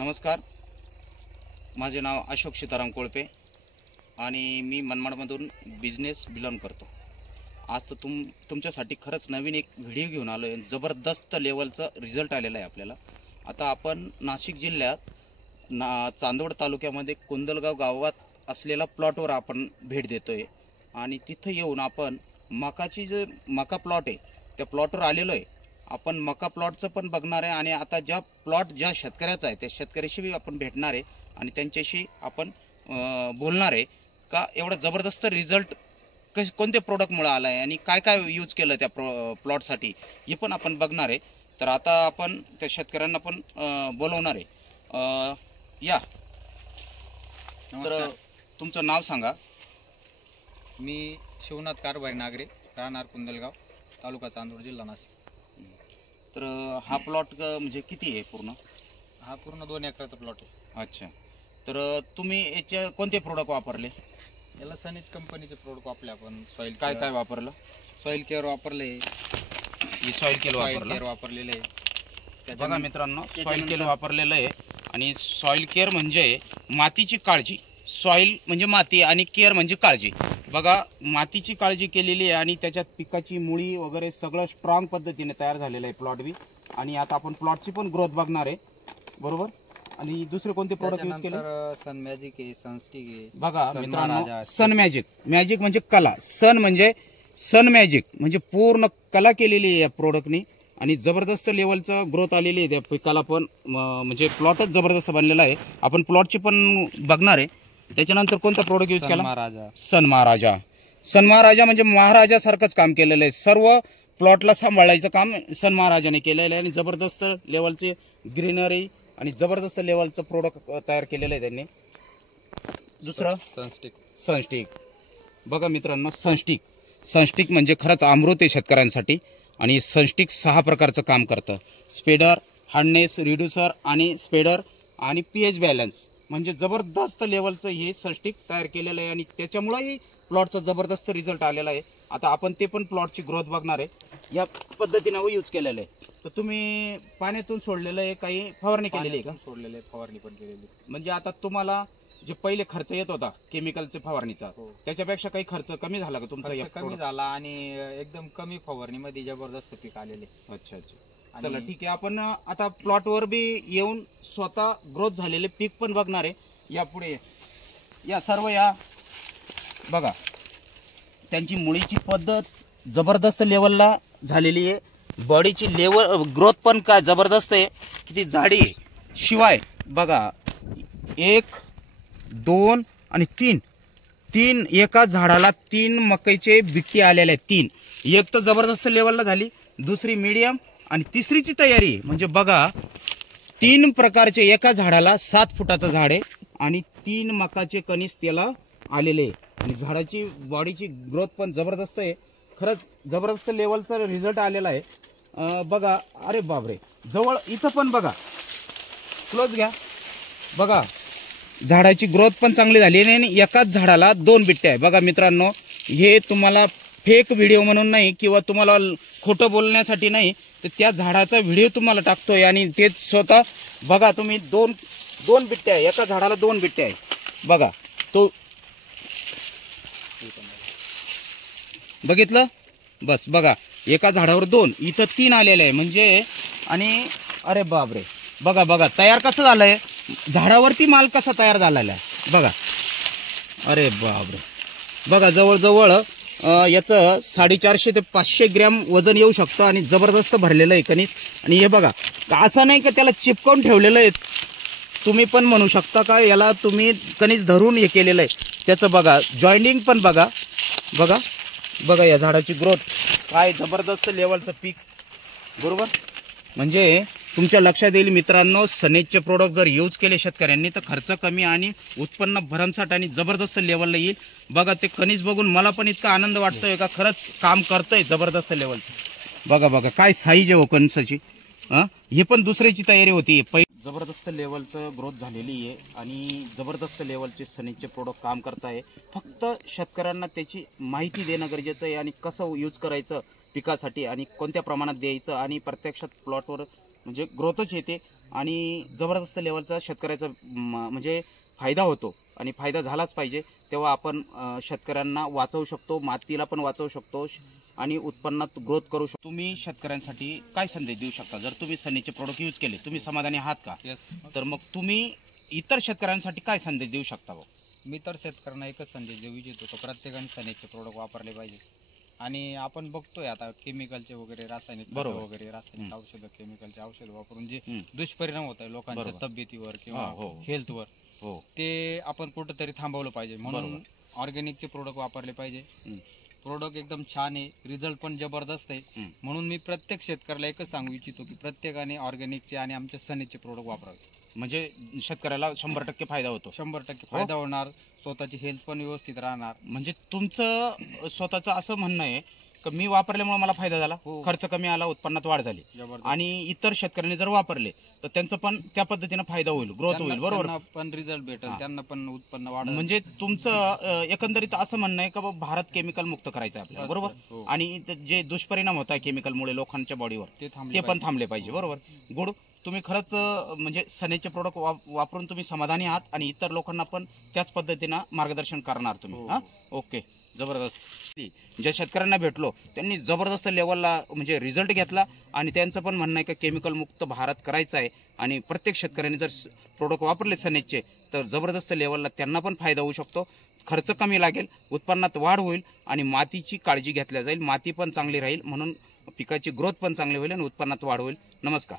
नमस्कार, माझे नाव अशोक सीताराम कोळपे आणि मी मनमाडमधून बिझनेस बिलॉंग करतो। आज तर तुमच्यासाठी खरंच नवीन एक व्हिडिओ घेऊन आलो आहे। जबरदस्त लेवलचा रिझल्ट आलेला आहे आपल्याला। आता आपण नाशिक जिल्ह्यात चांदवड तालुक्यामध्ये कुंदलगाव गावात असलेला प्लॉटवर आपण भेट देतोय आणि तिथं येऊन आपण मकाची जे मका प्लॉट आहे त्या प्लॉटवर आलेलो आहे। आपण मका प्लॉटचं पण बघणार आहे आणि आता ज्या शेतकऱ्याचा आहे त्या शेतकऱ्याशी आपण भेटणार आहे आणि त्यांच्याशी आपण बोलणार आहे का एवढा जबरदस्त रिझल्ट कोणत्या प्रोडक्टमुळे आला आहे आणि काय काय यूज केलं त्या प्लॉटसाठी हे पण आपण बघणार आहे। तर आता आपण त्या शेतकऱ्यांना पण बोलवणार आहे। या तर तुमचं नाव सांगा। मी शिवनाथ कारभारी नागरे, राहणार कुंदलगाव, तालुका चांदवड, जिल्हा नाशिक। तर हा प्लॉट म्हणजे किती आहे पूर्ण? हा पूर्ण 2 एकराचा प्लॉट आहे। अच्छा, तर तुम्ही याचे कोणते प्रोडक्ट वापरले? याला सनीज कंपनीचे प्रोडक्ट वापरले आपण। सॉइल काय वापरलं? सॉइल केअर वापरले, ही सॉइल केअर वापरलेले आहे। बघा मित्रांनो, सॉइल केअर वापरलेलं आहे आणि सॉइल केअर म्हणजे मातीची काळजी। सॉइल म्हणजे माती आणि केअर म्हणजे काळजी। बघा, मातीची काळजी केलेली आहे आणि त्याच्यात पिकाची मुळी वगैरे सगळं स्ट्रॉंग पद्धतीने तयार झालेलं आहे प्लॉट बी। आणि आता आपण प्लॉटची पण ग्रोथ बघणार आहे, बरोबर। आणि दुसरे कोणते प्रोडक्ट यूज केले? सन मॅजिक आहे, सनस्टिक आहे। बघा मित्रांनो, सन मॅजिक, मॅजिक म्हणजे कला, सन मॅजिक म्हणजे पूर्ण कला केलेली आहे या प्रोडक्टनी आणि जबरदस्त लेवलचं ग्रोथ आलेली आहे त्या पिकाला पण। म्हणजे प्लॉटच जबरदस्त बनलेला आहे। आपण प्लॉटची पण बघणार आहे। त्याच्यानंतर कोणता प्रोडक्ट यूज केला? सन महाराजा म्हणजे महाराजासारखंच काम केलेलं आहे। सर्व प्लॉटला सांभाळायचं काम सन महाराजाने केलेलं आहे आणि जबरदस्त लेवलचे ग्रीनरी आणि जबरदस्त लेवलचं प्रोडक्ट तयार केलेलं आहे त्यांनी। दुसरं सनस्टिक। बघा मित्रांनो, सनस्टिक म्हणजे खरंच अमृत आहे शेतकऱ्यांसाठी। आणि सनस्टिक 6 प्रकारचं काम करतं: स्पेडर, हार्डनेस रिड्यूसर आणि स्पेडर आणि पीएच बॅलन्स। म्हणजे जबरदस्त लेवलचं हे सनस्टिक तयार केलेलं आहे आणि त्याच्यामुळेही प्लॉटचा जबरदस्त रिझल्ट आलेला आहे। आता आपण ते पण प्लॉटची ग्रोथ बघणार आहे। या पद्धतीने यूज केलेलं आहे। तर तुम्ही पाण्यातून सोडलेलं आहे, काही फवारणी केलेली आहे का? सोडलेलं आहे, फवारणी पण केलेली। म्हणजे आता तुम्हाला जे पहिले खर्च येत होता केमिकलचा फवारणीचा, त्याच्यापेक्षा काही खर्च कमी झाला का तुमचा? कमी झाला आणि एकदम कमी फवारणीमध्ये जबरदस्त पीक आलेले। अच्छा, चला ठीक आहे। आपण आता प्लॉटवर बी येऊन स्वतः ग्रोथ झालेले पीक पण बघणार आहे। या पुढे या सर्व या बघा, त्यांची मुळीची पद्धत जबरदस्त लेवलला झालेली आहे। बॉडीची लेवल ग्रोथ पण काय जबरदस्त आहे, किती जाडी आहे। शिवाय बघा, 1 2 आणि 3 एका झाडाला 3 मकईचे बिट्टी आलेले आहेत। 3 एक तर जबरदस्त लेवलला झाली, दुसरी मीडियम आणि तिसरीची तयारी। म्हणजे बघा, 3 प्रकारचे एका झाडाला 7 फुटाचं झाड आहे आणि 3 मकाचे कणीस त्याला आलेले आहे आणि झाडाची बॉडीची ग्रोथ पण जबरदस्त आहे। खरंच जबरदस्त लेवलचा रिझल्ट आलेला आहे। बघा, अरे बापरे, जवळ इथं पण बघा, क्लोज घ्या। बघा, झाडाची ग्रोथ पण चांगली झाली आणि एकाच झाडाला 2 बिट्ट्या आहे। बघा मित्रांनो, हे तुम्हाला फेक व्हिडिओ म्हणून नाही किंवा तुम्हाला खोटं बोलण्यासाठी नाही, तर त्या झाडाचा व्हिडिओ तुम्हाला टाकतोय आणि ते स्वतः बघा तुम्ही 2 बिट्ट्या आहे, एका झाडाला 2 बिट्ट्या आहे। बघा, तो बघितलं? बस बघा, एका झाडावर 2, इथं 3 आलेले आहे म्हणजे। आणि अरे बापरे, बघा तयार कसं झालंय, झाडावरती माल कसा तयार झालेला आहे बघा। अरे बापरे, बघा जवळजवळ याचं 450 ते 500 ग्रॅम वजन येऊ शकतं आणि जबरदस्त भरलेलं आहे कणीस। आणि हे बघा, असं नाही का त्याला चिपकवून ठेवलेलं आहे, तुम्ही पण म्हणू शकता का याला तुम्ही कणीस धरून हे केलेलं आहे। त्याचं बघा जॉईंटिंग पण बघा या झाडाची ग्रोथ काय जबरदस्त लेवलचं पीक, बरोबर। म्हणजे तुमच्या लक्षात येईल मित्रांनो, सनेजचे प्रोडक्ट जर यूज केले शेतकऱ्यांनी तर खर्च कमी आणि उत्पन्न भरमसाठ आणि जबरदस्त लेवलला येईल। बघा, ते कणीस बघून मला पण इतका आनंद वाटतोय का खरंच काम करतंय जबरदस्त लेवलचं। बघा काय साईज आहे कणसाची। हे पण दुसऱ्याची तयारी होती। जबरदस्त लेवलचं ग्रोथ झालेली आहे आणि जबरदस्त लेवलचे सनेजचे प्रोडक्ट काम करताय। फक्त शेतकऱ्यांना त्याची माहिती देणं गरजेचं आहे आणि कसं यूज करायचं पिकासाठी आणि कोणत्या प्रमाणात द्यायचं आणि प्रत्यक्षात प्लॉटवर म्हणजे ग्रोथच येते आणि जबरदस्त लेवलचा शेतकऱ्याचा म्हणजे फायदा होतो आणि फायदा झालाच पाहिजे. तेव्हा आपण शेतकऱ्यांना वाचवू शकतो, मातीला पण वाचवू शकतो आणि उत्पन्नात ग्रोथ करू शकतो. तुम्ही शेतकऱ्यांसाठी काय संदेश देऊ शकता? जर तुम्ही सनीचे प्रोडक्ट यूज केले, तुम्ही समाधानी आहात का? येस. तर मग तुम्ही इतर शेतकऱ्यांसाठी काय संदेश देऊ शकता? मी तर शेतकऱ्यांना एकच संदेश देऊ इच्छितो की प्रत्येकाने सनेचे प्रोडक्ट वापरले पाहिजे. आणि आपण बघतोय आता केमिकलचे वगैरे रासायनिक खतं बरोबर. वगैरे रासायनिक औषधं, केमिकलचे औषध वापरून जे हम्म. दुष्परिणाम होत आहे लोकांच्या बरोबर. तब्येतीवर किंवा हो. हेल्थवर, हो. ते आपण कुठंतरी थांबवलं पाहिजे. म्हणून बरोबर. ऑर्गॅनिकचे प्रोडक्ट वापरले पाहिजे. हम्म. प्रोडक्ट एकदम छान आहे, रिझल्ट पण जबरदस्त आहे. हम्म. म्हणून मी प्रत्येक शेतकऱ्याला एकच सांगू इच्छितो की प्रत्येकाने ऑर्गॅनिकचे आणि आमच्या सनेचे प्रोडक्ट वापरावे. म्हणजे शेतकऱ्याला 100% फायदा होतो. 100% फायदा होणार, स्वतःची हेल्थ पण व्यवस्थित राहणार. म्हणजे तुमचं स्वतःचं असं म्हणणं आहे की मी वापरल्यामुळे मला फायदा झाला, हो. खर्च कमी आला, उत्पन्नात वाढ झाली. जबरदस्त. आणि इतर शेतकऱ्यांनी जर वापरले तर त्यांचं पण त्या पद्धतीने फायदा होईल, ग्रोथ होईल. बरोबर. त्यांना पण रिझल्ट भेटेल, हा. त्यांना पण उत्पन्न वाढेल. म्हणजे तुमचं एकंदरीत असं म्हणणं आहे का बाबा भारत केमिकल मुक्त करायचं आहे आपल्याला. बस, बरोबर. बस, हो. आणि जे दुष्परिणाम होत आहे केमिकलमुळे लोकांच्या बॉडीवर, ते ते पण थांबले पाहिजे. बरोबर. गुड. तुम्ही खरंच म्हणजे सनेचे प्रोडक्ट वापरून तुम्ही समाधानी आहात आणि इतर लोकांना पण त्याच पद्धतीनं मार्गदर्शन करणार तुम्ही. हो. हा, ओके, जबरदस्त. ज्या शेतकऱ्यांना भेटलो त्यांनी जबरदस्त लेवलला म्हणजे रिझल्ट घेतला आणि त्यांचं पण म्हणणं आहे की केमिकल मुक्त भारत करायचं आहे आणि प्रत्येक शेतकऱ्यांनी जर प्रोडक्ट वापरले सनेजचे तर जबरदस्त लेवलला त्यांना पण फायदा होऊ शकतो, खर्च कमी लागेल, उत्पन्नात वाढ होईल आणि मातीची काळजी घेतली जाईल, माती पण चांगली राहील, म्हणून पिकाची ग्रोथ पण चांगली होईल आणि उत्पन्नात वाढ होईल. नमस्कार.